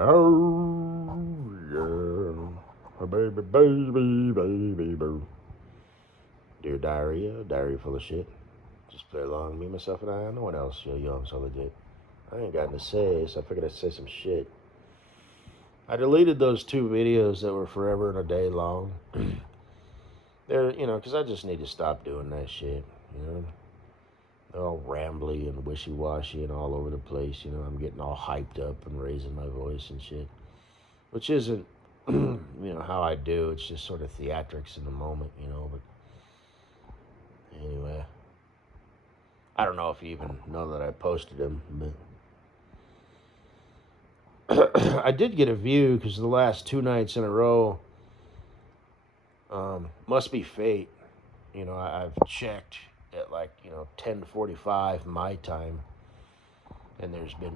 Oh, yeah. Baby, baby, baby, boo. Dear diarrhea, diarrhea full of shit. Just play along, me, myself, and I. No one else. Yo, I'm so legit. I ain't got to say, so I figured I'd say some shit. I deleted those two videos that were forever and a day long. They're, because I just need to stop doing that shit, They're all rambly and wishy-washy and all over the place, I'm getting all hyped up and raising my voice and shit. Which isn't, how I do. It's just sort of theatrics in the moment, but anyway. I don't know if you even know that I posted them, but I did get a view because the last two nights in a row must be fate. I've checked at like 10:45 my time, and there's been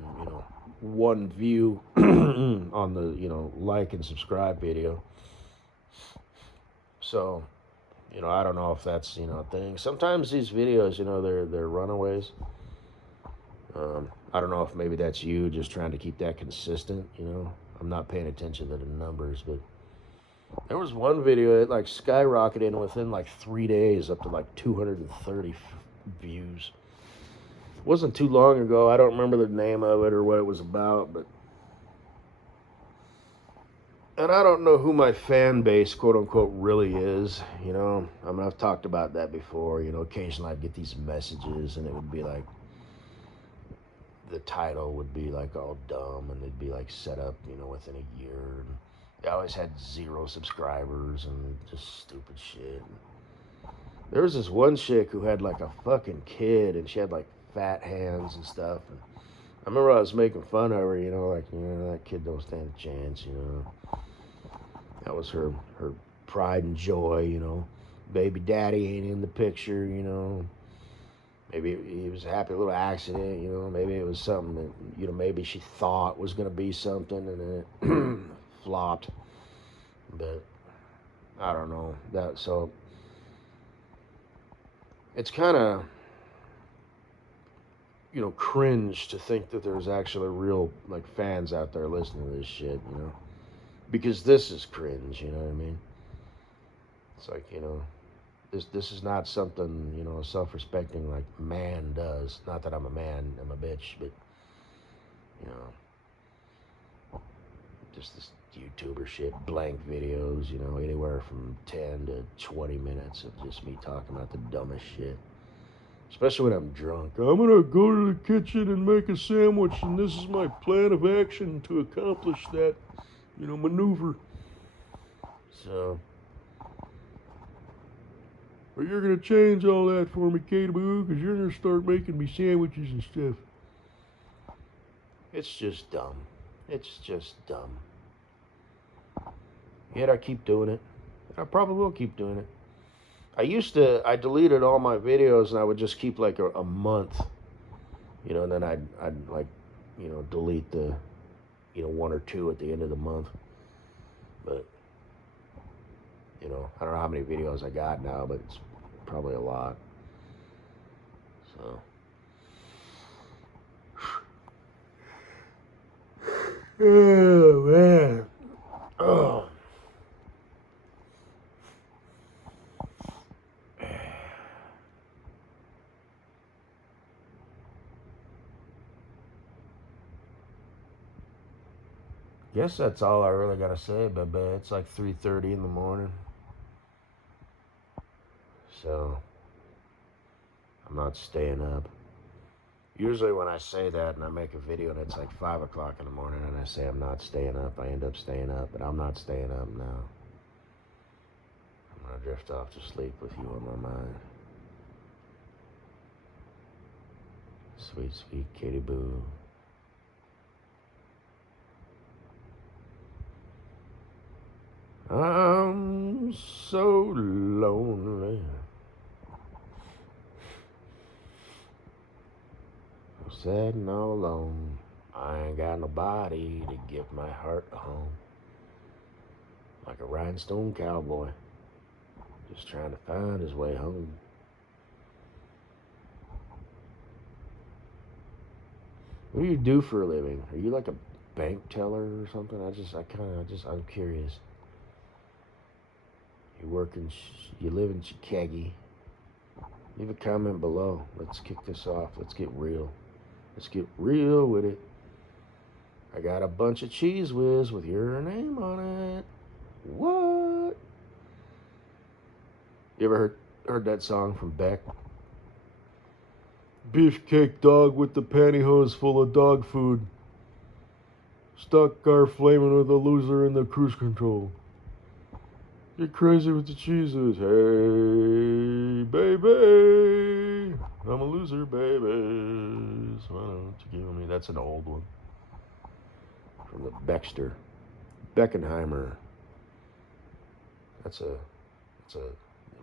one view on the like and subscribe video. So I don't know if that's a thing. Sometimes these videos they're runaways. I don't know if maybe that's you just trying to keep that consistent. I'm not paying attention to the numbers, but there was one video that like skyrocketed within like 3 days up to like 230 views. It wasn't too long ago. I don't remember the name of it or what it was about, but and I don't know who my fan base, quote unquote, really is. I've talked about that before. Occasionally I'd get these messages and it would be like, the title would be like all dumb and they'd be like set up, within a year. And they always had 0 subscribers and just stupid shit. There was this one chick who had like a fucking kid and she had like fat hands and stuff. And I remember I was making fun of her, that kid don't stand a chance, That was her pride and joy, Baby daddy ain't in the picture, Maybe it was a happy little accident, Maybe it was something that, maybe she thought was going to be something and then it flopped. But I don't know. So it's kind of, cringe to think that there's actually real, like, fans out there listening to this shit, Because this is cringe, you know what I mean? It's like, this is not something, a self-respecting, like, man does. Not that I'm a man, I'm a bitch, but, just this YouTuber shit, blank videos, anywhere from 10 to 20 minutes of just me talking about the dumbest shit. Especially when I'm drunk. I'm gonna go to the kitchen and make a sandwich, and this is my plan of action to accomplish that, maneuver. So, but you're gonna change all that for me, Kataboo, because you're gonna start making me sandwiches and stuff. It's just dumb. It's just dumb. Yet I keep doing it. I probably will keep doing it. I deleted all my videos and I would just keep like a month, and then I'd like, delete the, 1 or 2 at the end of the month. But, I don't know how many videos I got now, but it's probably a lot. So. Oh, man. Oh. Guess that's all I really gotta say, baby. It's like 3:30 in the morning. So, I'm not staying up. Usually when I say that and I make a video and it's like 5 o'clock in the morning and I say I'm not staying up, I end up staying up, but I'm not staying up now. I'm gonna drift off to sleep with you on my mind. Sweet, sweet Katie Boo. I'm so lonely. I'm sad and all alone. I ain't got nobody to give my heart a home. Like a rhinestone cowboy, just trying to find his way home. What do you do for a living? Are you like a bank teller or something? I'm curious. You live in Chicago. Leave a comment below. Let's kick this off. Let's get real. Let's get real with it. I got a bunch of cheese whiz with your name on it. What? You ever heard that song from Beck? Beefcake dog with the pantyhose full of dog food. Stuck car flaming with a loser in the cruise control. Get crazy with the cheeses. Hey, baby. I'm a loser, baby. So why don't you give me... That's an old one. From the Beckenheimer. That's a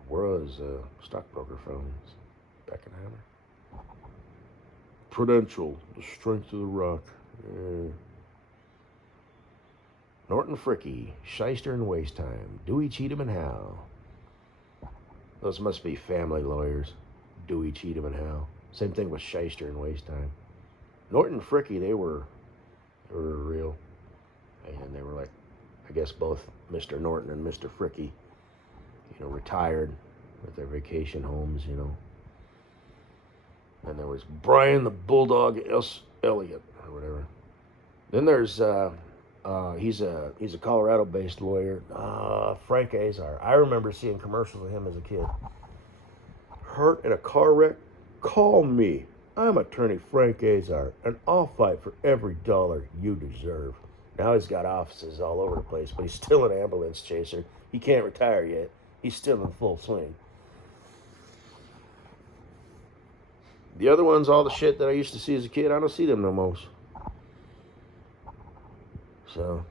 was a stockbroker from Beckenheimer. Prudential, the strength of the rock. Norton Fricky, Shyster and Waste Time, Dewey, Cheatham and Howe. Those must be family lawyers. Dewey, Cheatham and Howe. Same thing with Shyster and Waste Time. Norton Fricky, they were real. And they were like, I guess both Mr. Norton and Mr. Fricky, retired with their vacation homes, And there was Brian the Bulldog Elliott or whatever. Then there's he's a Colorado-based lawyer, Frank Azar. I remember seeing commercials of him as a kid. Hurt in a car wreck? Call me. I'm attorney Frank Azar, and I'll fight for every dollar you deserve. Now he's got offices all over the place, but he's still an ambulance chaser. He can't retire yet. He's still in full swing. The other ones, all the shit that I used to see as a kid, I don't see them no more. So,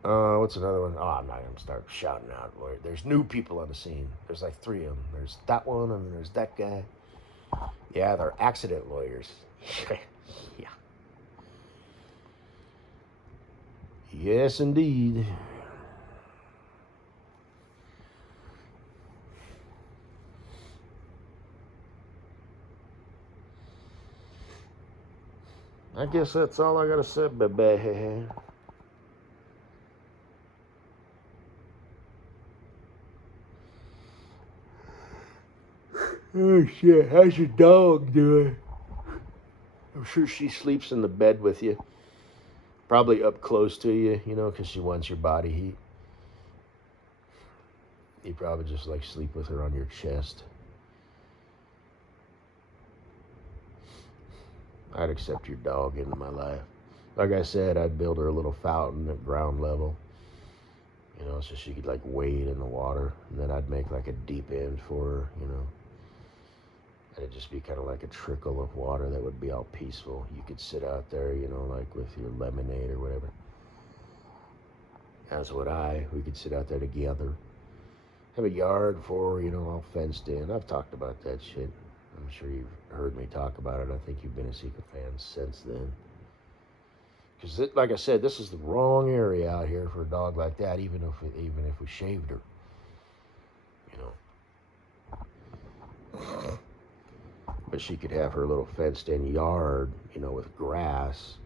what's another one? Oh, I'm not going to start shouting out. There's new people on the scene. There's like 3 of them. There's that one, and then there's that guy. Yeah, they're accident lawyers. Yeah. Yes, indeed. I guess that's all I gotta say, baby. Oh shit, how's your dog doing? I'm sure she sleeps in the bed with you. Probably up close to you, because she wants your body heat. You probably just like sleep with her on your chest. I'd accept your dog into my life. Like I said, I'd build her a little fountain at ground level, so she could like wade in the water. And then I'd make like a deep end for her, And it'd just be kind of like a trickle of water that would be all peaceful. You could sit out there, like with your lemonade or whatever. As would I. We could sit out there together. Have a yard for her, all fenced in. I've talked about that shit. I'm sure you've heard me talk about it. I think you've been a Secret fan since then. Because, like I said, this is the wrong area out here for a dog like that, even if we shaved her. But she could have her little fenced-in yard, with grass.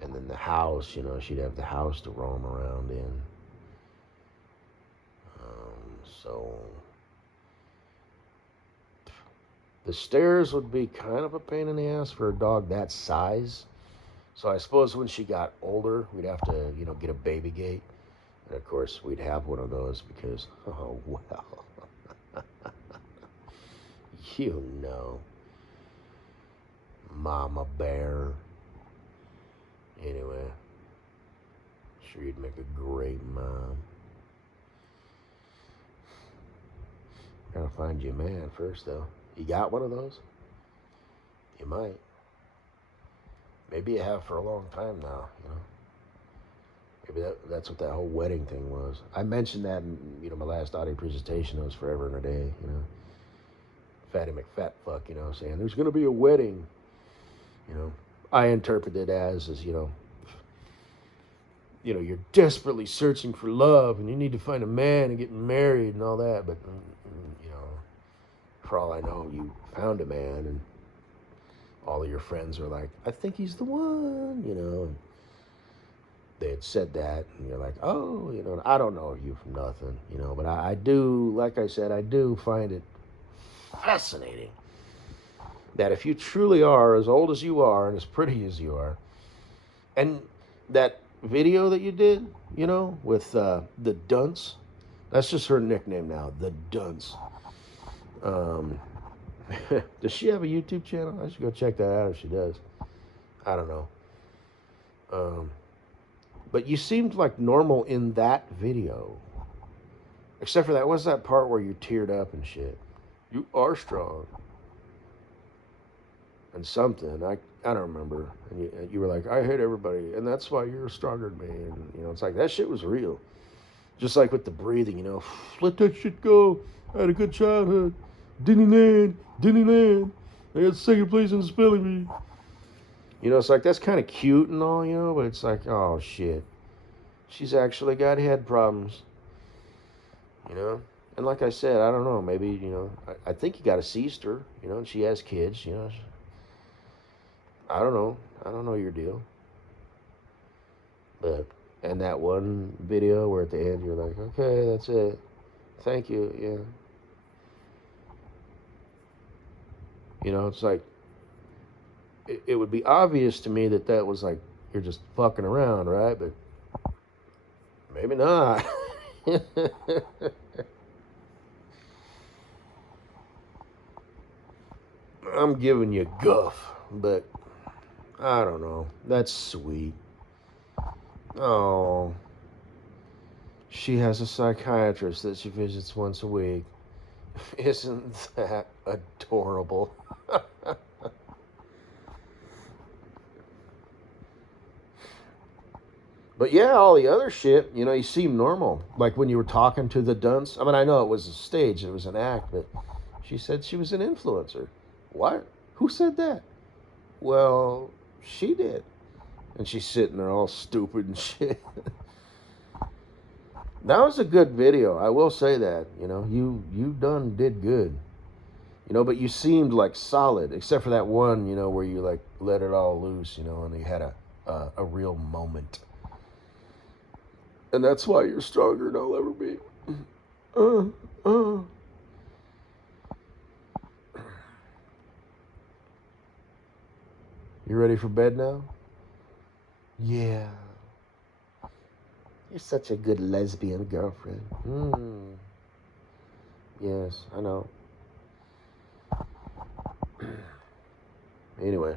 And then the house, she'd have the house to roam around in. So... The stairs would be kind of a pain in the ass for a dog that size. So I suppose when she got older, we'd have to, get a baby gate. And of course, we'd have one of those because, oh, well. Mama Bear. Anyway, sure you'd make a great mom. Gotta find you a man first, though. You got one of those? You might. Maybe you have for a long time now, Maybe that's what that whole wedding thing was. I mentioned that in, my last audio presentation. It was forever and a day, Fatty McFatfuck, saying there's going to be a wedding. I interpret it as you're desperately searching for love and you need to find a man and get married and all that. But, for all I know, you found a man and all of your friends are like, I think he's the one, you know. And they had said that, and you're like, oh, you know, I don't know you from nothing, you know, but I do, like I said, I do find it fascinating that if you truly are as old as you are and as pretty as you are, and that video that you did, you know, with the dunce, that's just her nickname now, the dunce. Um, does she have a YouTube channel? I should go check that out if she does. I don't know. Um, but you seemed like normal in that video. Except for that, what's that part where you teared up and shit? You are strong. And something, I don't remember. And you were like, I hate everybody, and that's why you're stronger than me. And, you know, it's like, that shit was real. Just like with the breathing, you know, let that shit go. I had a good childhood. Disneyland. I got second place in the spelling bee. You know, it's like, that's kind of cute and all, you know, but it's like, oh, shit. She's actually got head problems, you know? And like I said, I don't know, maybe, you know, I think you got a sister, you know, and she has kids, you know. I don't know. I don't know your deal. But, and that one video where at the end you're like, okay, that's it. Thank you, yeah. You know, it's like, it would be obvious to me that that was like, you're just fucking around, right? But maybe not. I'm giving you guff, but I don't know. That's sweet. Oh, she has a psychiatrist that she visits once a week. Isn't that adorable? But yeah, all the other shit, you know, you seem normal. Like when you were talking to the dunce. I mean, I know it was a stage, it was an act, but she said she was an influencer. What? Who said that? Well, she did. And she's sitting there all stupid and shit. That was a good video. I will say that. You know, you done did good. You know, but you seemed like solid, except for that one, you know, where you like let it all loose, you know, and you had a real moment. And that's why you're stronger than I'll ever be. Uh, uh. You ready for bed now? Yeah. You're such a good lesbian girlfriend. Yes, I know. Anyway.